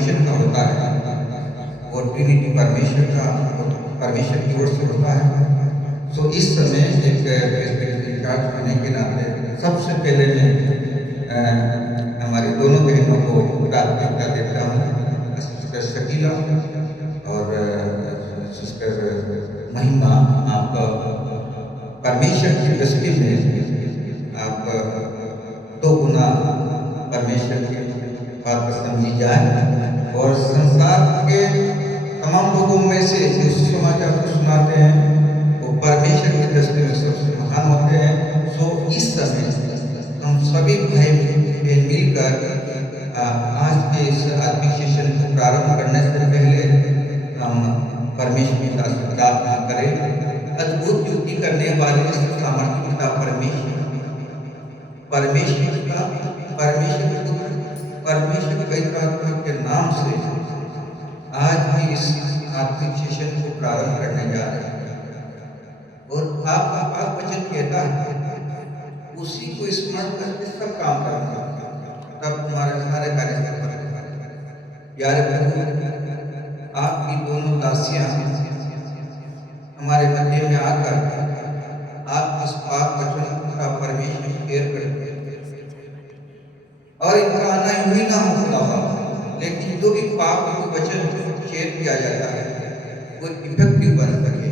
परमेश्वर का होता है, वो ट्रिनिटी परमेश्वर की ओर से होता है। सो इस समय एक प्रेस्बिटेरियन चर्च होने के नाते सबसे पहले मैं हमारी दोनों बहनों को प्राथमिकता देता हूँ, सिस्टर शकीला और सिस्टर महिमा। आप परमेश्वर की दृष्टि में आप दो गुना परमेश्वर की बात समझी जाए, और संसार के तमाम लोगों में से जो सुसमाचार को सुनाते हैं वो परमेश्वर की दृष्टि में सबसे महान होते हैं। सो इस समय हम सभी भाई बहन मिलकर आज के इस आत्मिक सेशन को प्रारंभ करने से पहले हम परमेश्वर पिता से प्रार्थना करें। अद्भुत युक्ति करने वाले सामर्थ्य पिता परमेश्वर पिता, परमेश्वर पुत्र, परमेश्वर पवित्र आत्मा के नाम से आज भी इस आत्मिक सेशन को प्रारंभ करने जा रहे हैं। और आपका पाक वचन कहता है उसी को स्मरण करके सब काम करना, तब तुम्हारे सारे कार्य सफल होंगे। प्यारे प्रभु, आपकी दोनों दासियां हमारे मध्य में आकर आप इस पाक वचन का परमेश्वर शेयर करते और इनका आना ही ना हो खुदा, लेकिन जो भी पाक वचन शेयर किया जाता है वो इफेक्टिव बन सके,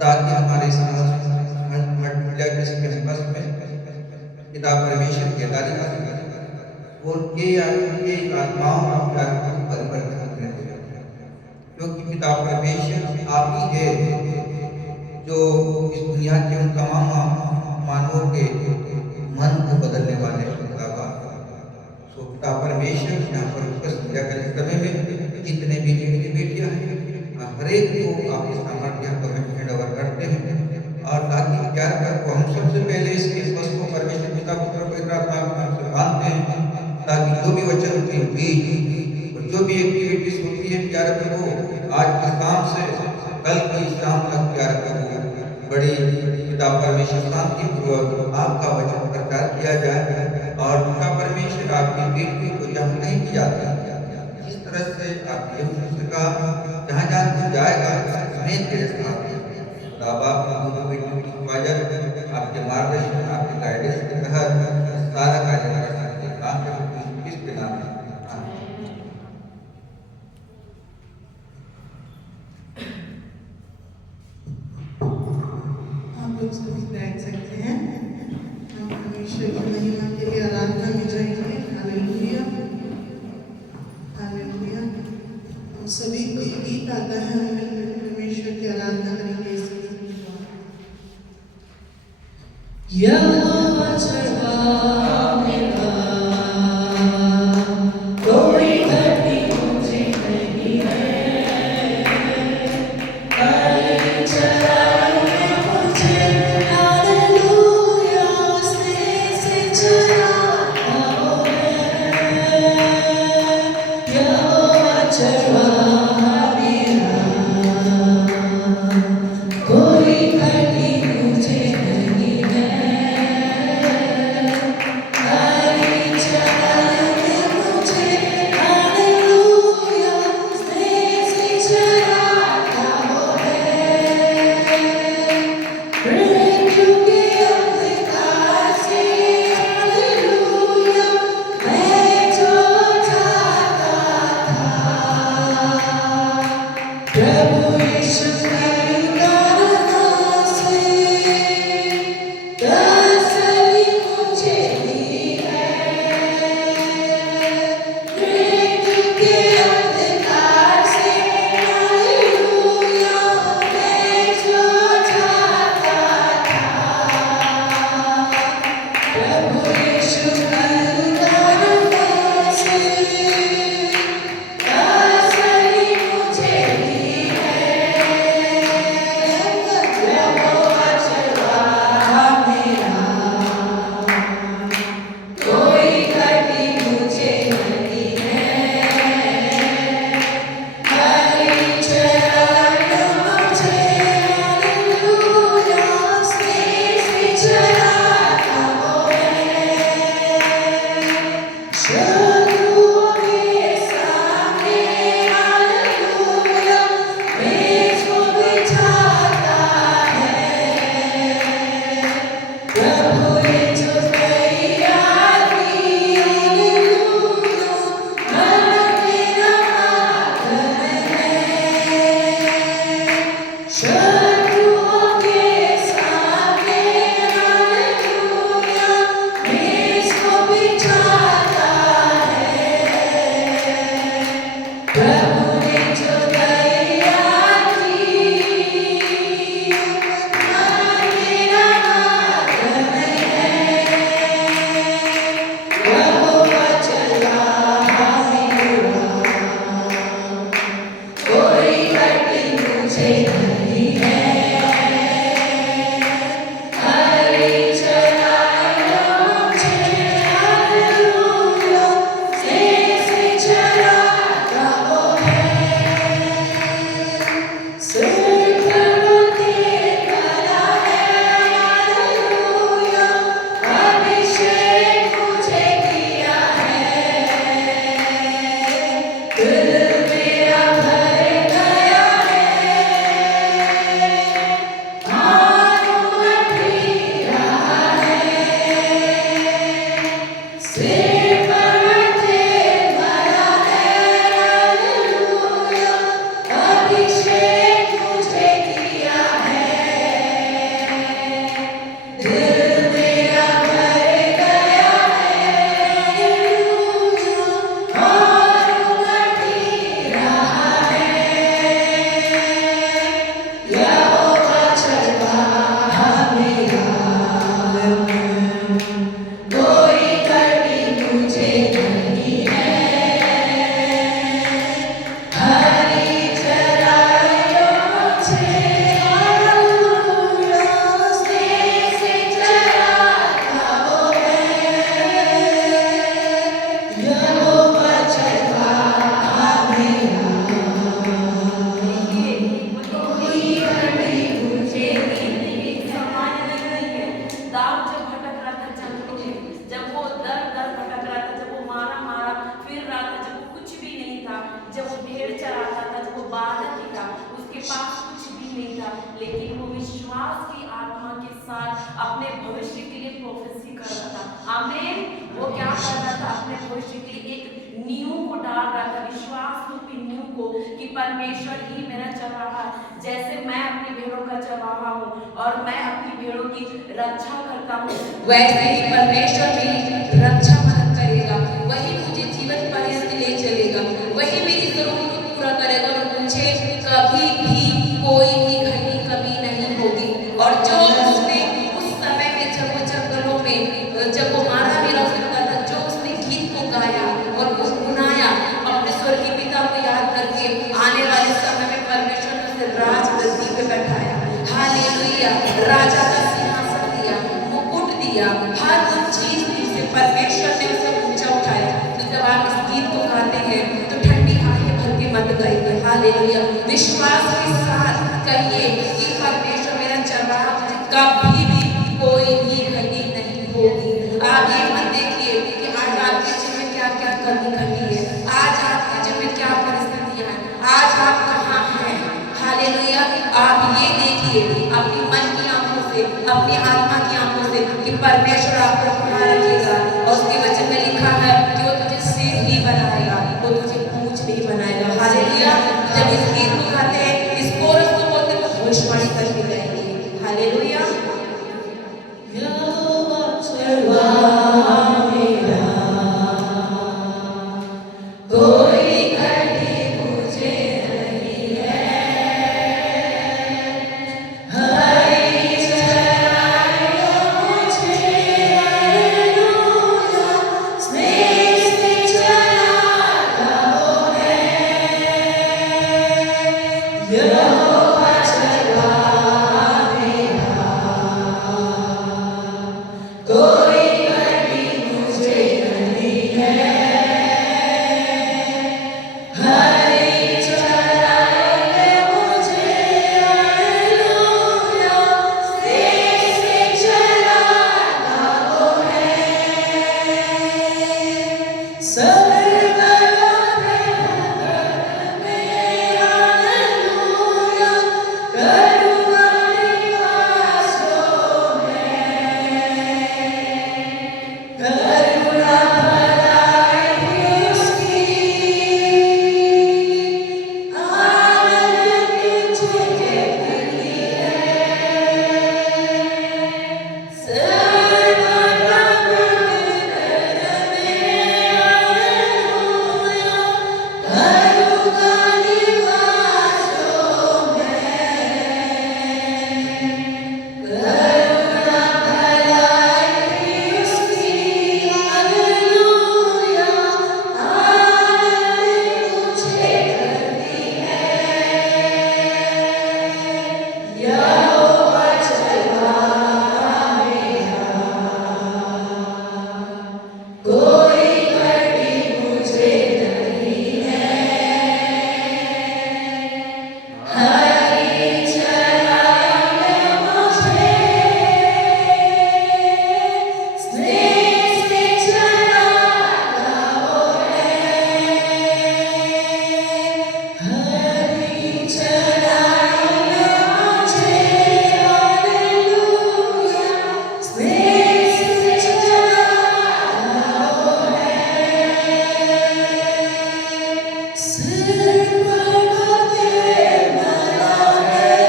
ताकि हमारे कैंपस में पिता परमेश्वर की दादी और के आत्माओं का प्यार परिवर्तन करने देगा। क्योंकि पिता परमेश्वर आप ही है जो इस दुनिया के उन तमाम मानवों के मन को बदलने वाले सो पिता परमेश्वर यहाँ पर उपस्थित समय में जितने भी बेटियां हैं हर एक को आपके सामर्थ्य को हम हैंड ओवर करते हैं, और ताकि प्यार कर हम सबसे पहले इस कैंपस को परमेश्वर पिता पुत्र पवित्र आत्मा के नाम से बांधते हैं, ताकि जो भी वचन की बीज और जो भी एक्टिविटीज होती है प्यार प्रभु आज की शाम से कल की शाम तक प्यार प्रभु बड़ी पिता परमेश्वर शांति पूर्वक आपका वचन प्रचार किया जाए, और पिता परमेश्वर आपकी बेटी को जहाँ नहीं की जाती जिस तरह से आपके मनुष्य का जहाँ जहाँ जाएगा हमें तेरे साथ आपके मार्गदर्शन आपके गाइडेंस के तहत सारा कार्य कर सकते हैं। आपके इसके नाम आप लोग सभी बैठ सकते हैं। हम परमेश्वर की महिमा के लिए आराधना में जाएंगे। Hallelujah hallelujah. हम सभी को ये गीत आता है, हम परमेश्वर की आराधना करेंगे। यहोवा चढ़ा मेरा कोई घटी मुझे नहीं है, आई चढ़ाई मुझे हालेलुया से चढ़ाता है। यहोवा चढ़ा मेरा कोई घटी मुझे नहीं है, आमीन। वो क्या कर रहा था, अपने भविष्य के लिए एक नींव को डाल रहा था, विश्वास रूपी नींव को, कि परमेश्वर ही मेरा चरवाहा, जैसे मैं अपनी भेड़ों का चरवाहा हूँ और मैं अपनी भेड़ों की रक्षा करता हूँ, वैसे ही परमेश्वर मेरी रक्षा मदद करेगा। वही मुझे जीवन पर्यंत ले चलेगा, वही मेरी जरूरत को पूरा करेगा और मुझे कभी भी कोई भी घटी कमी नहीं होगी। और जो उसने उस समय में जब वो जंगलों में जब वो मारा मेरा फिरता था, जो उसने गीत को गाया और गुनगुनाया अपने स्वर्गीय पिता को याद करके, आने वाले समय में परमेश्वर ने उसे राजगद्दी पे बैठाया। हालेलुया। राजा का सिंहासन दिया, मुकुट दिया, हर चीज दी उसे, परमेश्वर ने उसे ऊंचा उठाया। तो जब आप इस गीत को गाते हैं तो ठंडी आंखें भर के मत गाइए। हालेलुया। विश्वास के साथ कहिए कि परमेश्वर मेरा चरवाहा, मुझे कभी भी कोई भी घटी नहीं होगी। आप ये मत देखिए कि आज आपके जीवन में क्या क्या कमी घटी है, आज आपके जीवन में क्या परिस्थितियां हैं, आज आप कहाँ हैं। हालेलुया। आप ये देखिए अपनी मन की आंखों से, अपनी आत्मा की आंखों से कि परमेश्वर आपको कहाँ रखेगा। और उसके वचन में लिखा है कि वो तुझे सिर ही बनाएगा, वो तुझे पूंछ नहीं बनाएगा। हालेलुया। जब इस गीत को गाते हैं, इस कोरस को बोलते हैं, तो भविष्यवाणी करके गाएंगे। हालेलुया। यहोवा चरवाहा मेरा, कोई घटी मुझे नहीं है। हरी चराए मुझे, हालेलुया। स्नेह से चराता वो है। यहोवा चरवाहा मेरा, कोई घटी मुझे नहीं है। हरी चराए मुझे, हालेलुया। स्नेह से चराता वो है। सर्वदा में, हालेलुया। करुणा निवासों में, करुणा भलाई उसकी, आनंद मुझे देती है। सर्वदा में, हालेलुया। करुणा निवासों में, करुणा भलाई उसकी, हालेलुया। आनंद मुझे करती है। यहोवा चरवाहा मेरा, कोई घटी मुझे नहीं है। हरी चराए मुझे, स्नेह से चराता वो है। हरी चराए मुझे, हालेलुया। स्नेह से चराता वो है। सिर पर तेरे माला है,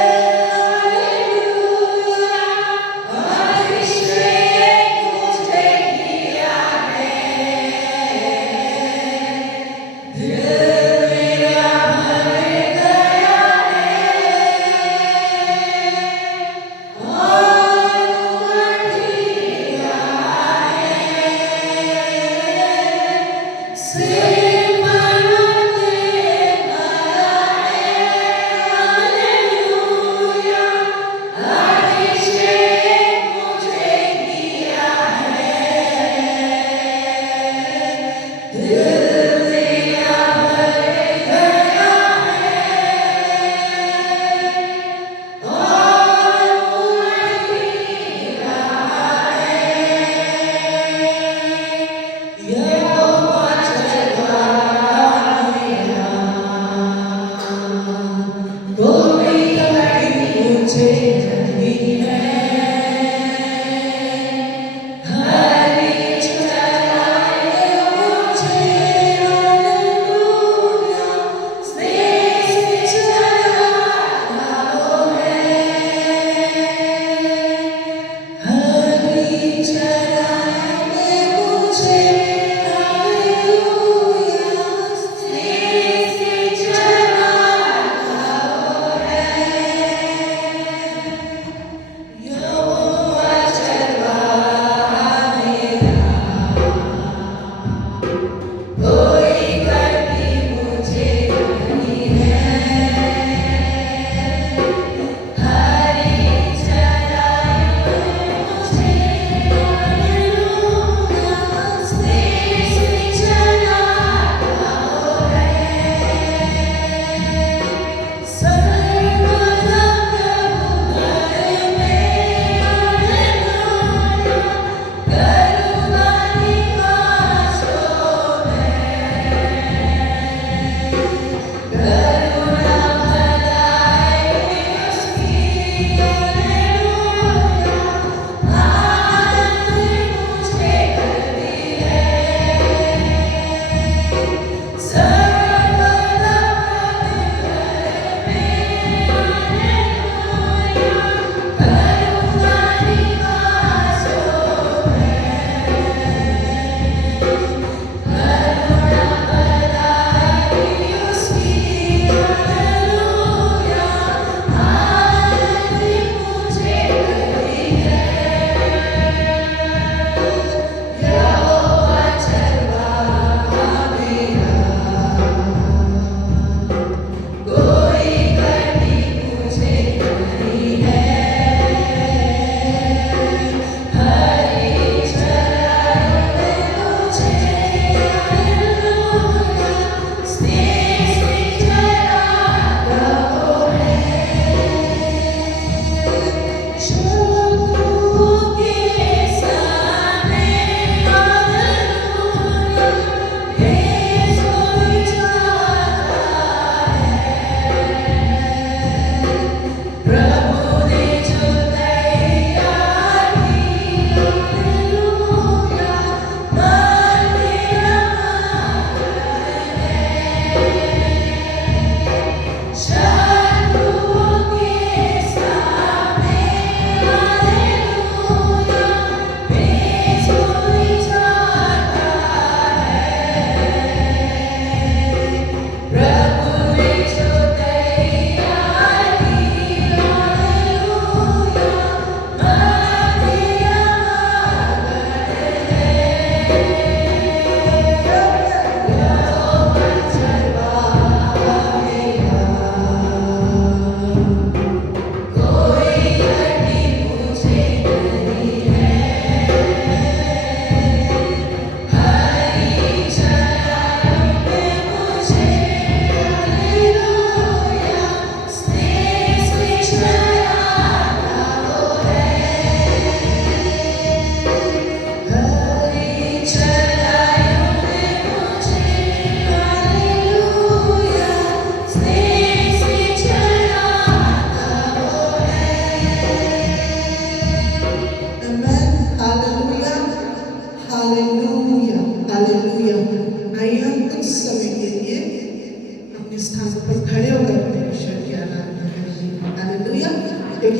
हालेलुया। अभिषेक मुझे किया है। दिल मेरा भर गया है। और बढ़िया है। सिर पर तेरे माला है, हालेलुया। अभिषेक मुझे किया है। दिल मेरा भर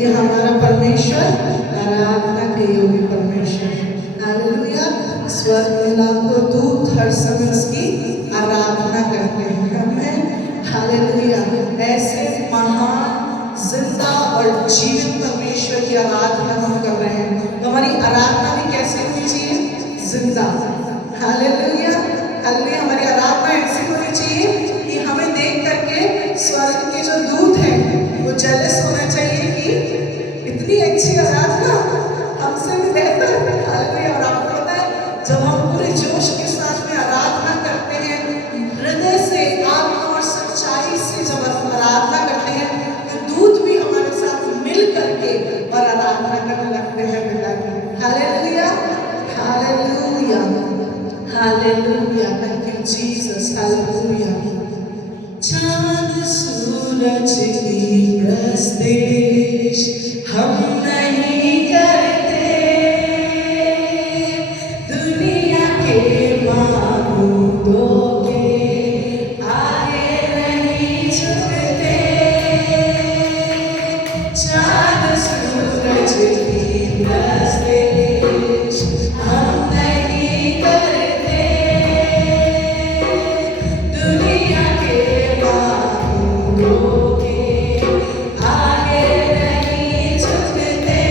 ये हमारा परमेश्वर आराधना के योग्य परमेश्वर है। हालेलुया। स्वर्ग में लाखों दूत हर समय उसकी आराधना करते हैं। हमें हालेलुया ऐसे महान जिंदा और जीवित परमेश्वर की आराधना हम कर रहे हैं। तो हमारी आराधना भी कैसे होनी चाहिए? जिंदा। Hallelujah hallelujah. हमारी आराधना ऐसी होनी चाहिए कि हमें देख करके स्वर्ग के जो दूत हैं वो जेलस होना चाहिए कि इतनी अच्छी आराधना हमसे भी बेहतर। हालेलुया। और आपको पता है जब हम पूरे जोश के साथ में आराधना करते हैं, हृदय से आत्मा और सच्चाई से जब हम आराधना करते हैं तो दूत भी हमारे साथ मिल करके और आराधना करने लगते हैं पिता की। Hallelujah hallelujah hallelujah. Thank you Jesus. Hallelujah. चांद सूरज की प्रस्तेश हम नहीं करते, दुनिया के माबूदों के आगे नहीं झुकते। चांद सूरज की प्रस्तेश हम नहीं करते, दुनिया के माबूदों के आगे नहीं झुकते।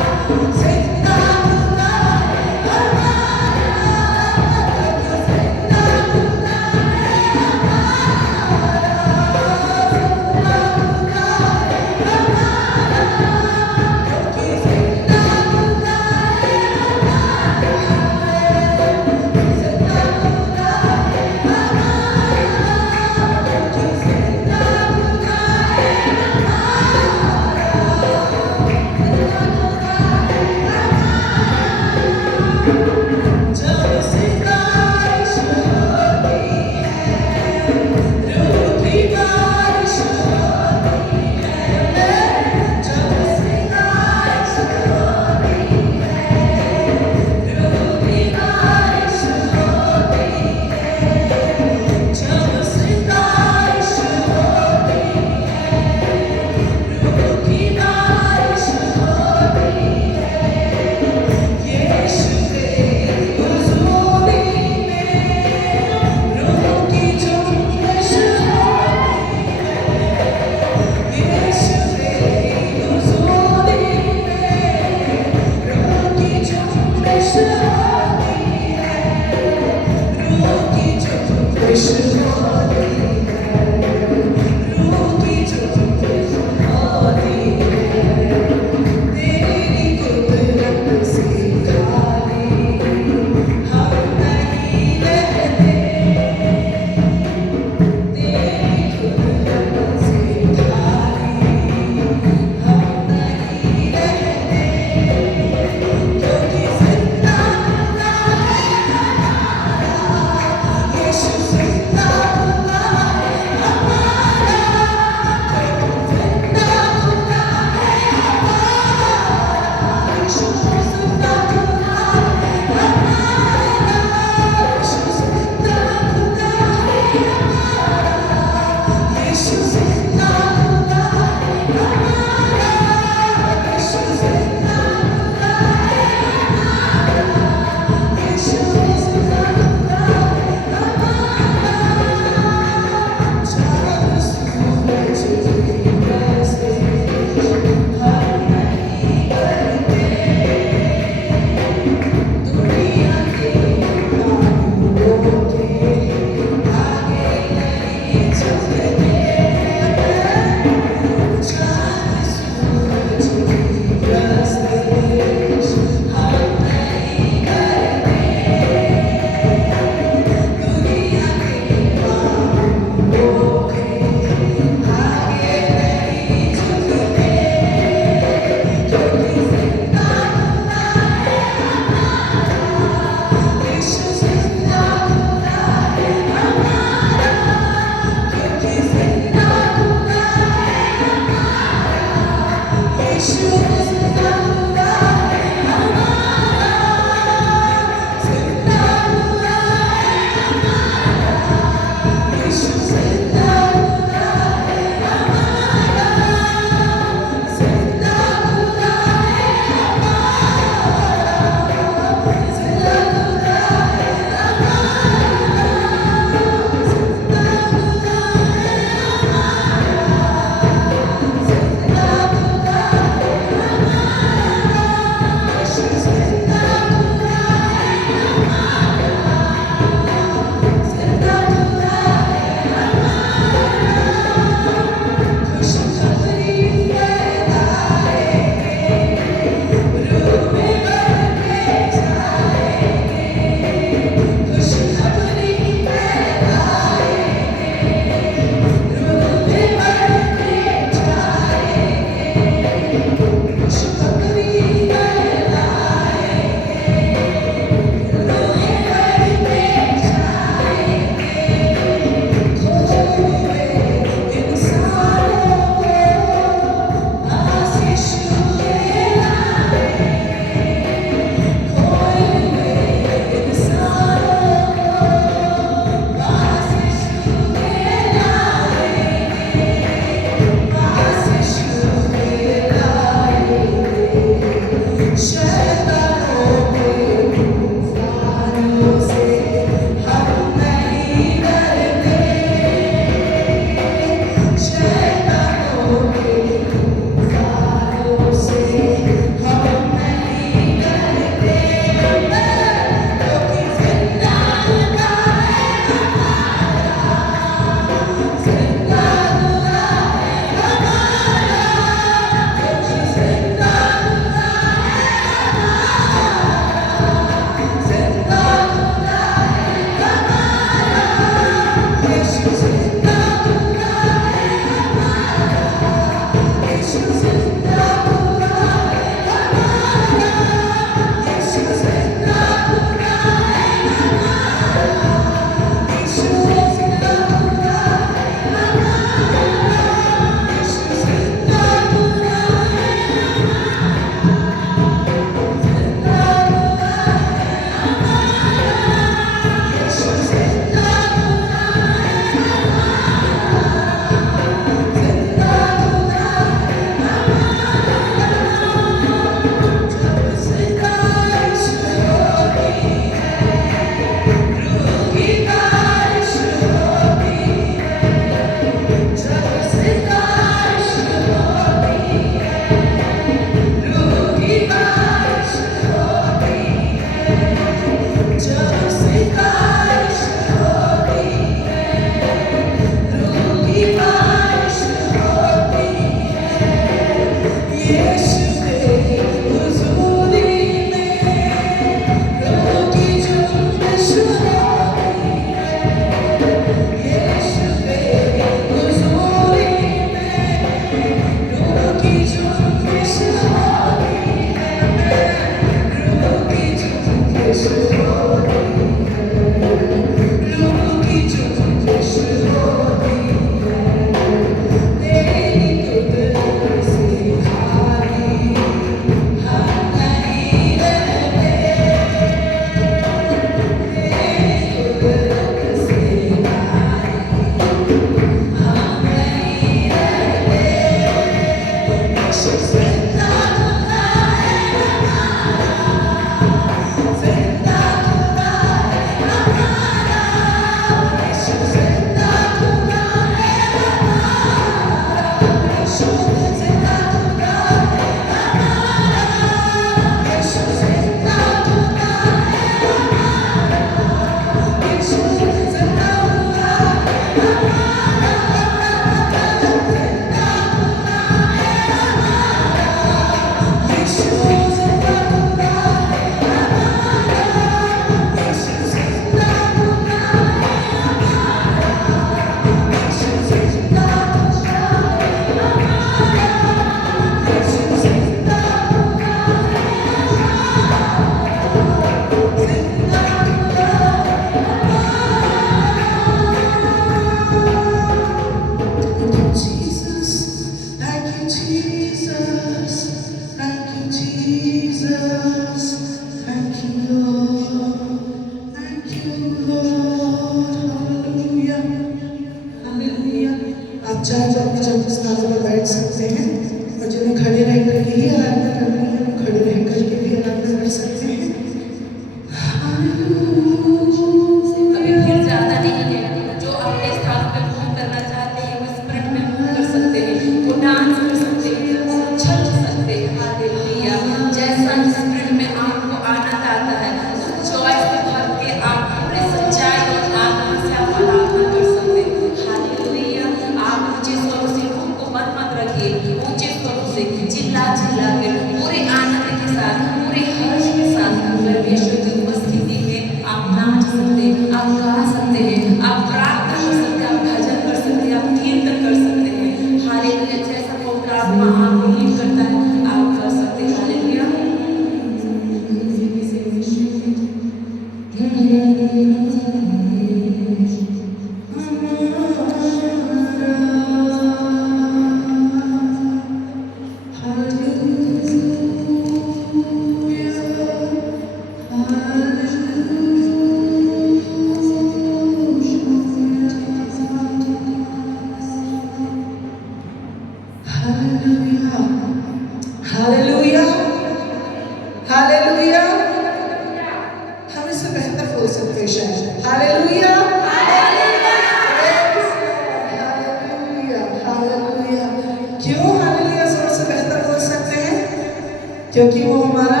क्योंकि वो हमारा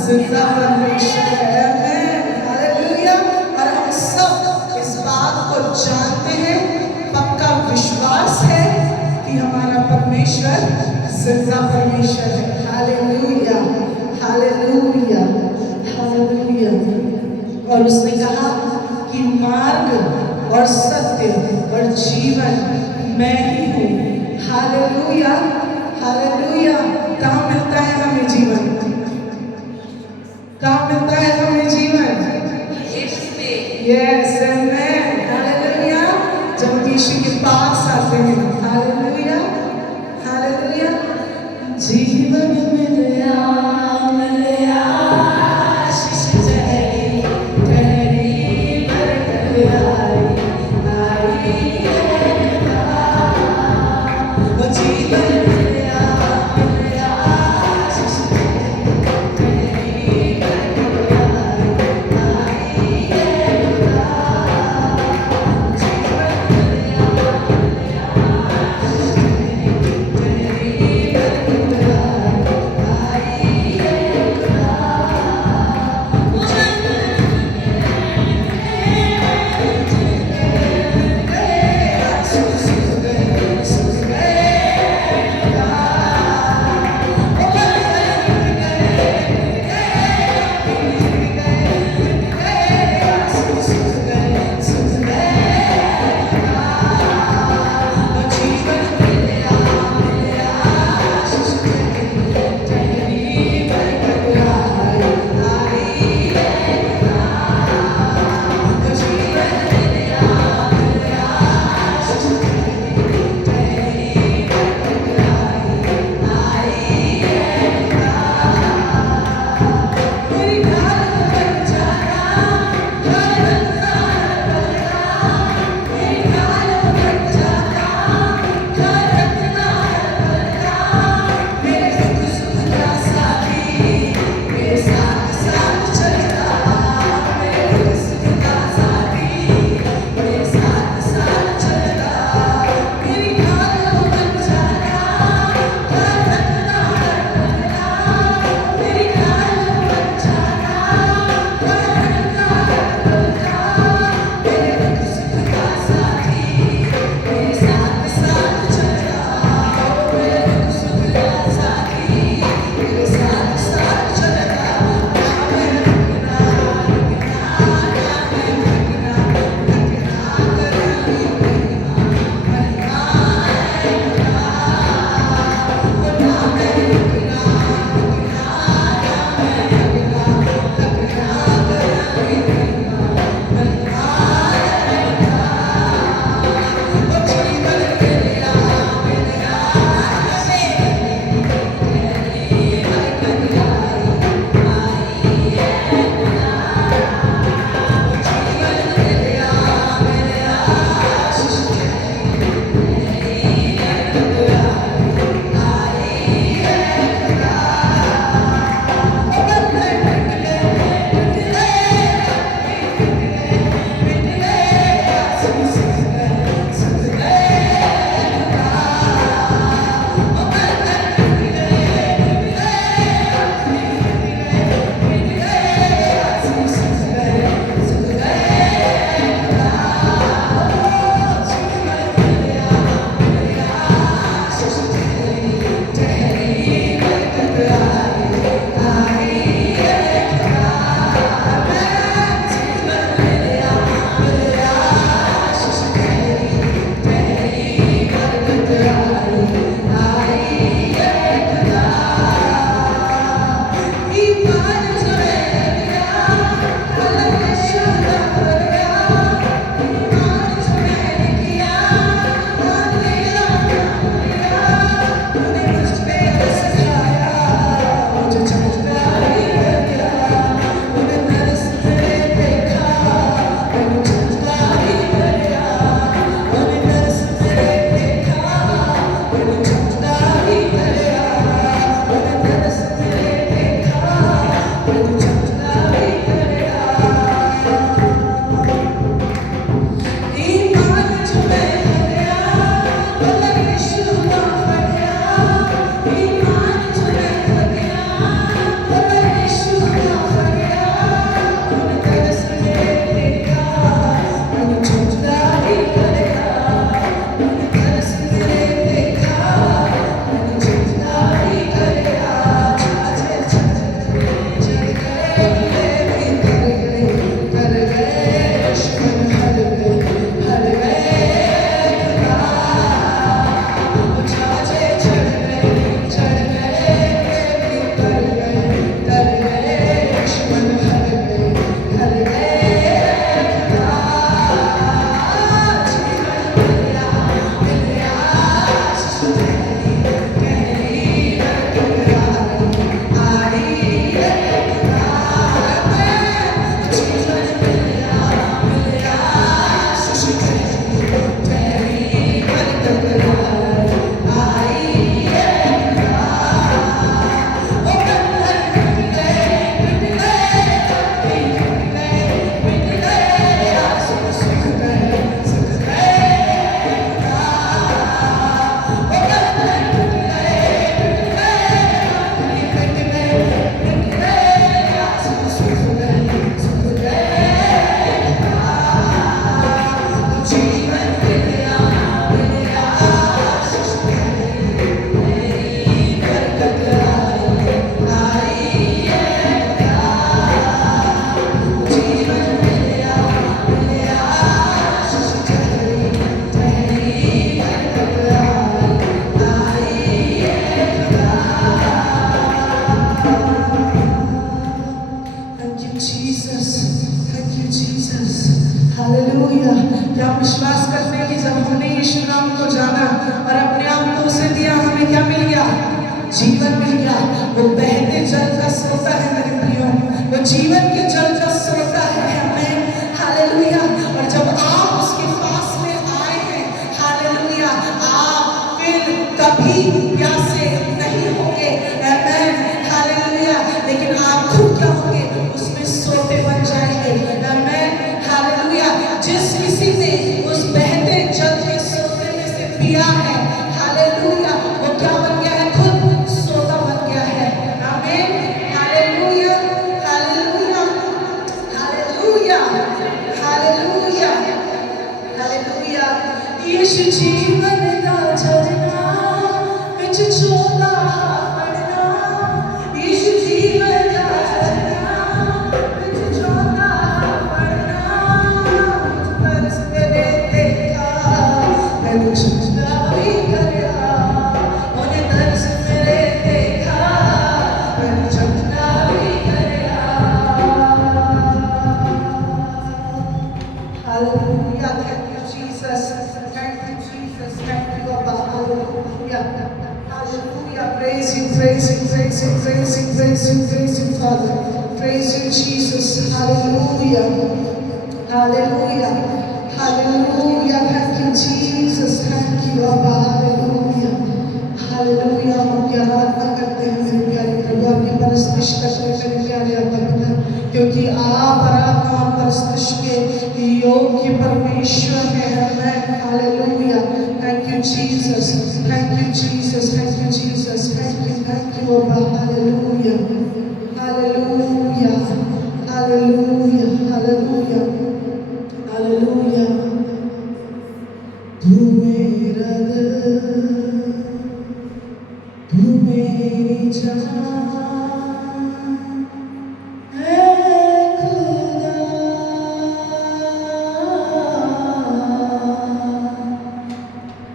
जिंदा परमेश्वर है। हालेलुया। और हम सब इस बात को जानते हैं, पक्का विश्वास है कि हमारा परमेश्वर जिंदा परमेश्वर है। Hallelujah, hallelujah, hallelujah. और उसने कहा कि मार्ग और सत्य और जीवन मैं ही हूँ। Hallelujah, hallelujah. कहाँ मिलता है हमें जीवन? कहाँ मिलता है हमें जीवन? यस, आमेन, हालेलुया। जब यीशु के पास आते हैं, हालेलुया, हालेलुया। जीवन मिलया मिलया आशीष जहरी जहरी बरकत आई है वो जीवन मिलया मिलया आशीष जहरी बरकत आई है जीवन मिलया मिलया आशीष जहरी बरकत हालेलुया, जीवन मिल गया। वो बहते जल का सोता है मेरे प्रियो, वो जीवन के जल का सोता है हमें, हालेलुया। और जब आप उसके पास में आए हैं, हालेलुया, आप फिर कभी प्यासे नहीं होंगे, आमेन, हालेलुया। लेकिन आप खुद क्या होंगे, उसमें सोते बन जाएंगे, आमेन, हालेलुया। जिस किसी ने उस बहते जल के सोते में से पिया है, हालेलुया, वो क्या बन गया है, खुद सोता बन गया है, amen, hallelujah, hallelujah, hallelujah, hallelujah, hallelujah. Hallelujah जीवन का झरना बिच चोला पड़ना, यीशु जीवन का झरना बिच चोला पड़ना, तरस मेरे देखा मैं झुकता भी गया, उन्हें तरस मेरे देखा मैं झुकता भी गया। Hallelujah, thank you Jesus, thank you Jesus, thank you Abba, hallelujah, hallelujah, praise you, praise you, praise you, praise you, praise you, praise you Father, praise you Jesus, hallelujah, hallelujah, hallelujah, thank you Jesus, thank you Abba, hallelujah, hallelujah। हम की आराधना करते हैं मेरे प्यारे प्रभु, आपकी परस्तिश करते हैं मेरे प्यारे अब्बा पिता, क्योंकि आप आराधना और परस्तिश के योग्य परमेश्वर हैं, amen, hallelujah. Thank you Jesus, thank you Jesus, thank you Jesus, thank you अब्बा, hallelujah, hallelujah, hallelujah, hallelujah, hallelujah. तू मेरा दिल, तू मेरी जान है खुदा,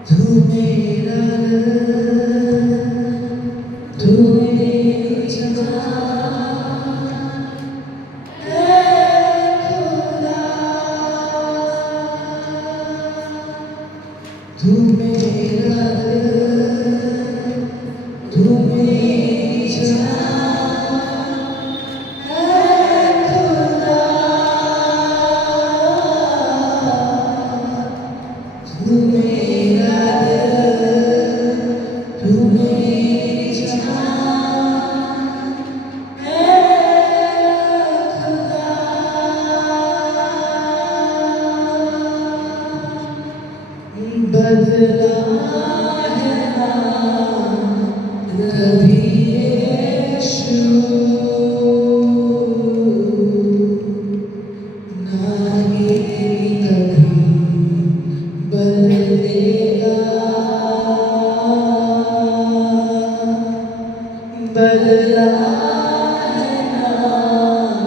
तू मेरा दिल, तू मेरी जान है खुदा, तू मेरा दिल, तू मेरी जान है खुदा, तू मेरा दिल, तू मेरी जान है खुदा। बदला है नाम रबी यीशु, ना ये कभी बदलेगा, बदला है नाम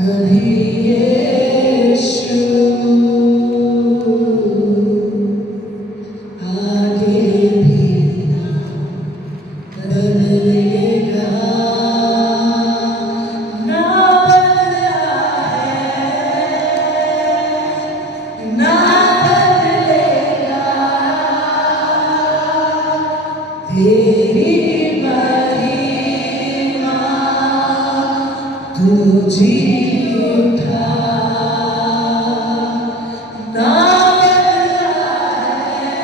रबी यीशु, आगे भी बदलेगा, ना बदला है, ना बदलेगा, तेरी महिमा तू जी उठा, ना बदला है,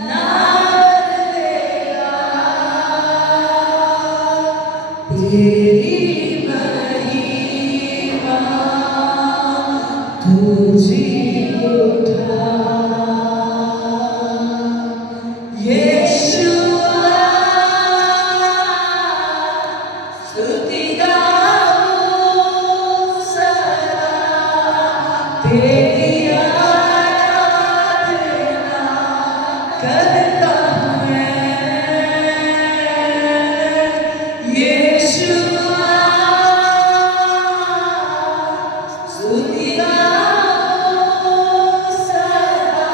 ना बदलेगा, तेरी महिमा तू जी उठा। यीशुआ स्तुति गाऊं सदा, तेरी आराधना करता हूँ मैं। यीशुआ स्तुति गाऊं सदा,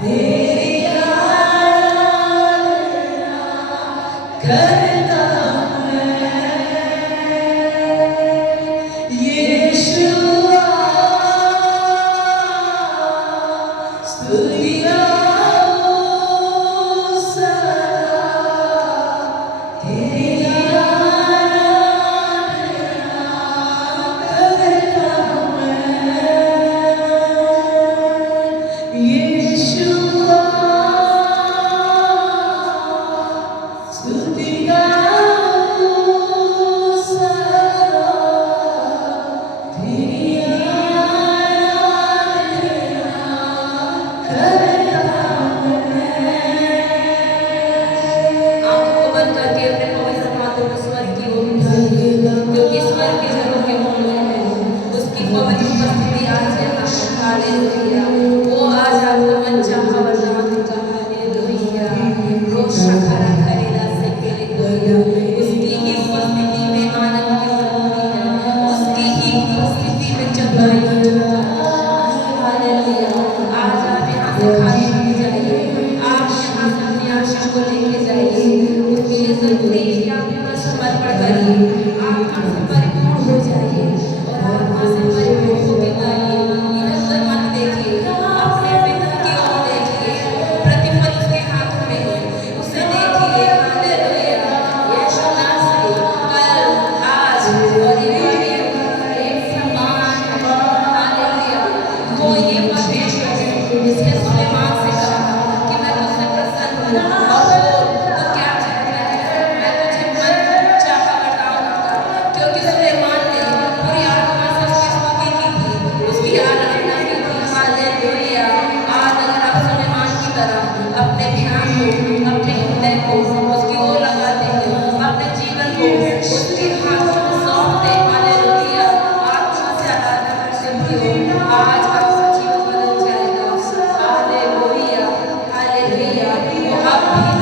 तेरी आराधना करता हूँ मैं। यीशुआ स्तुति गाऊं और तो क्या चाहता है, मैं तुझे मन चाहा बताऊंगा। क्योंकि सुलेमान ने पूरी आत्मा से उसकी स्तुति की थी, उसकी आराधना की थी। हालेलुया। आज अगर आप सुलेमान की तरह अपने ध्यान को, अपने हृदय को उसकी ओर लगाते हैं, अपने जीवन को उसके हाथों में सौंपते, हालेलुया, आत्मा से आराधना करते हो, आज आपका जीवन बदल जाएगा। Hallelujah, hallelujah. वो अब भी